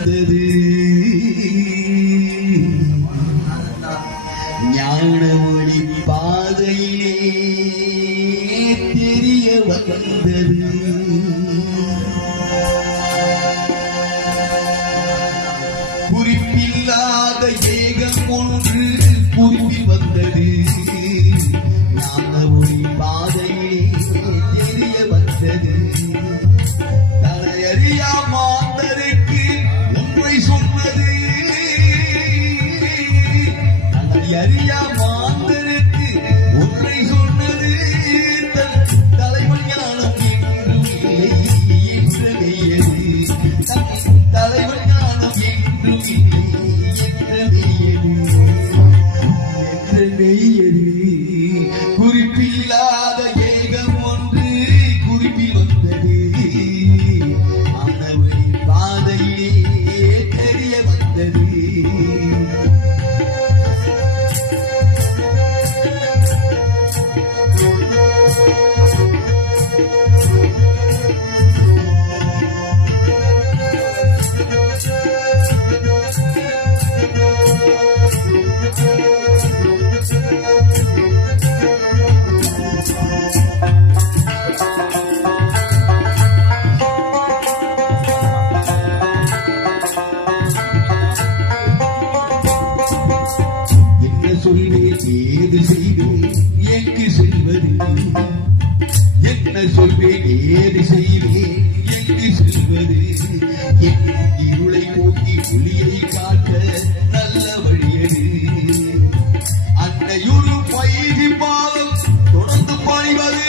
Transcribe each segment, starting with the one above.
வந்தது ஞான ஒளி பாதையிலே தெரிய வந்தது குறிப்பில்லாத ஏகம் ஒன்று குறிப்பி வந்தது ஞான ஒளி பாதையிலே தெரிய வந்தது தலையறியா மாந்தருக்கு ஒன்றை சொன்னது தலையறியா மாந்தருக்கு ஒன்றை சொன்னது தலைவன் ஞானம் என்றும் இல்லை என்றதையது தலைவன் ஞானம் என்றும் இல்லை என்றதையது குறிப்பில்லாத ஏகம் ஒன்று குறிப்பில் வந்தது மாணவரி பாதையிலே தெரிய வந்தது சொல்வேன் ஏது செய்வேன் எங்கு செல்வது என்ன சொல்வேன் ஏது செய்வேன் எங்கு செல்வது என் இருளை போக்கி ஒளியை காட்ட நல்ல வழியது அன்னையொரு பயிரி பாலம் தொடர்ந்து பாய்வது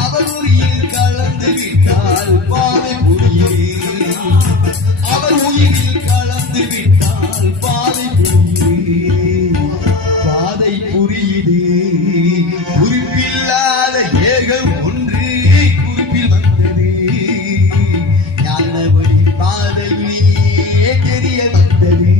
அவர் உயிரில் கலந்து விட்டால் பாதை புரியே அவர் உயிரில் கலந்து விட்டால் பாதை புரியே பாதை புரியுது குறிப்பில்லாத ஏகம் ஒன்று குறிப்பில் வந்தது ஞானவழி பாதையிலே தெரிய வந்தது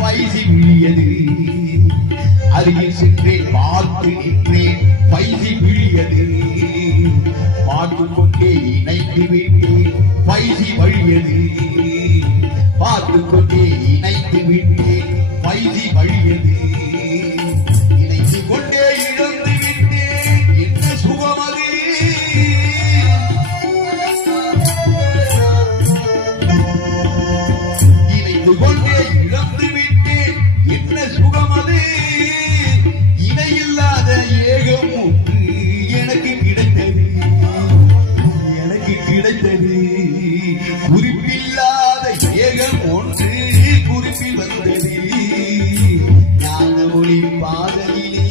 பைசி விழியது அருகில் சென்றேன் பார்த்து நின்றேன் பைசி விழியது பார்த்து கொண்டே இணைத்து விட்டேன் பைசி வழியது பார்த்து கொண்டே இணைத்து விட்டேன் பைசி வழியது இணைத்து கொண்டே இழந்து விட்டேன் என்ன சுகமது இணைத்து கொண்டே இழந்து விட்டேன் என்ன சுகமது இணையில்லாத ஏகம் ஒன்று எனக்கு கிடைத்தது குறிப்பில்லாத ஏகம் ஒன்று குறிப்பில் வந்தது ஞான ஒளி பாதையிலே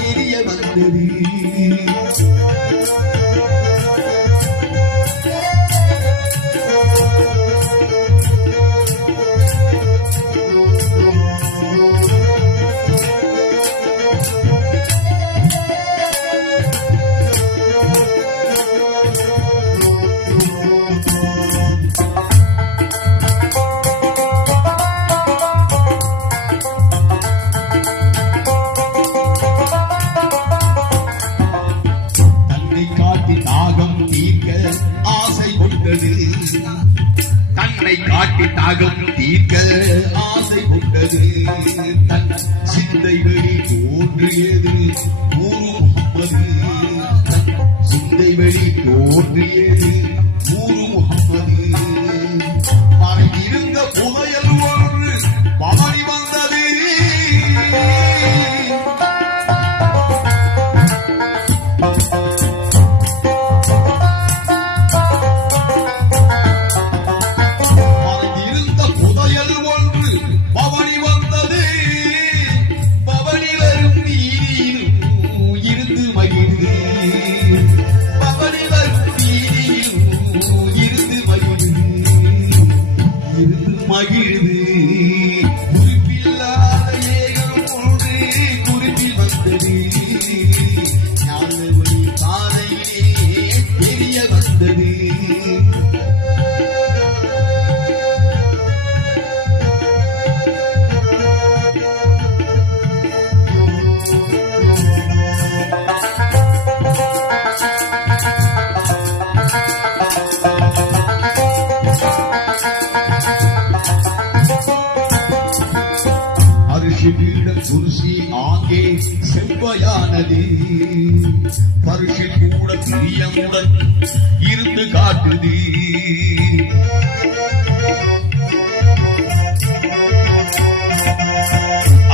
தெரிய வந்தது தன்னை காட்டி தாகம் தீர்க்க ஆசை கொண்டது தன் சிந்தை வெளி தோன்றியது முகம்மது தன் சிந்தை வெளி தோன்றியது முகம்மது மறைந்திருந்த புதையல் ஒன்று பவனி வந்தது பரிசு பீடம் குருசி ஆங்கே செவ்வையானது பரிசு கூட பிரியமுடன் இருந்து காட்டுது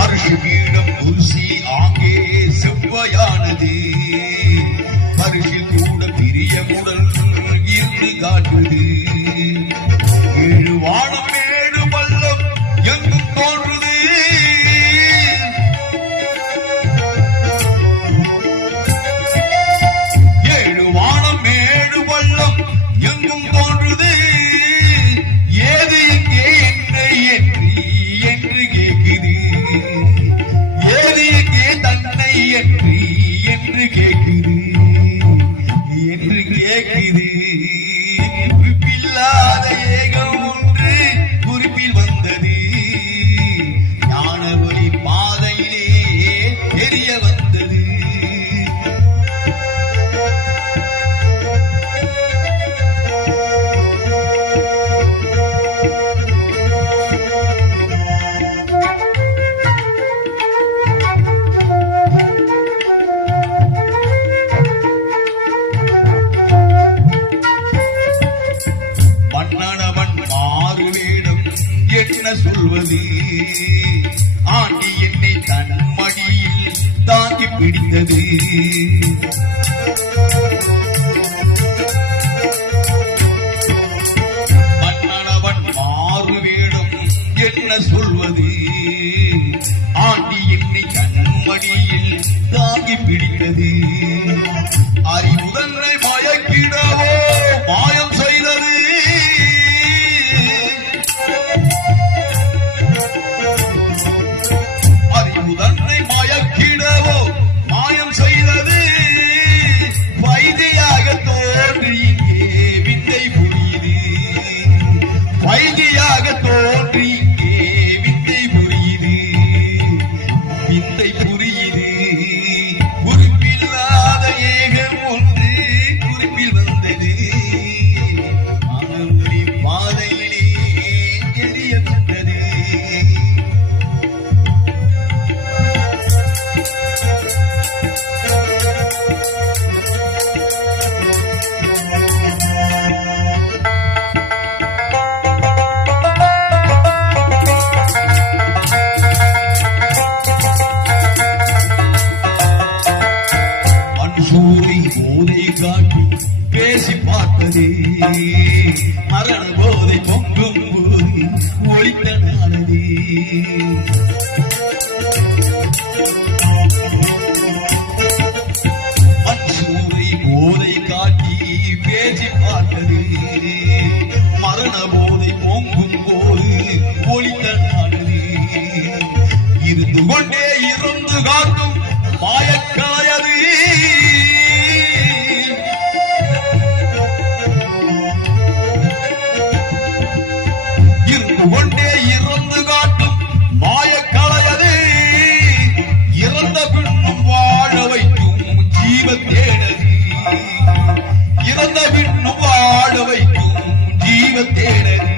அரிசி பீடம் குருசி ஆங்கே செவ்வையானது பரிசு கூட பிரியமுடன் இருந்து காட்டுது ஏழு வானம் ஏழு பள்ளம் எங்கும் தோன்றுது ஏழு வானம் ஏழு பள்ளம் எங்கும் தோன்றுது ஏது இங்கே என்று கேட்குது ஏது இங்கே தன்னை என்று கேட்குது குறிப்பில்லாத ஏகம் ஒன்று குறிப்பில் வந்தது ஞான ஒளி பாதையிலே தெரிய வந்தது என்ன சொல்வது ஆண்டி என்னை தன் மடியில் தாங்கி பிடித்தது மன்னனவன் மாறு வேடம் என்ன சொல்வது ஆண்டி என்னை தன் மடியில் தாங்கி பிடித்தது அறிவுதன்னை மயக்கிடவோ மாயம் செய்தது தன்னை மயக்கிடவோ மாயம் செய்தது வைத்தியாக தோன்றி இங்கே வித்தை புரியுது வைத்தியாக தோன்றி இங்கே வித்தை புரியுது குறிப்பில்லாத ஏகம் ஒன்று குறிப்பில் வந்தது மனமொழி பாதையிலே தெரிய வந்தது போதை காட்டி பேசி பார்த்ததே மரண போதை பொங்கும் போது ஒழித்த நாளதே மற்றூரை போதை காட்டி பேசி பார்த்ததே மரண போதை பொங்கும் போது ஒழித்த நாளதே இருந்து கொண்டே இருந்து காட்டும் மாயக்காயது கொண்டே இறந்து காட்டும் மாயக்கலையது இறந்த பின்னும் வாழ வைக்கும் ஜீவத்தேனது இறந்த பின்னும் வாழ வைக்கும் ஜீவத்தேனது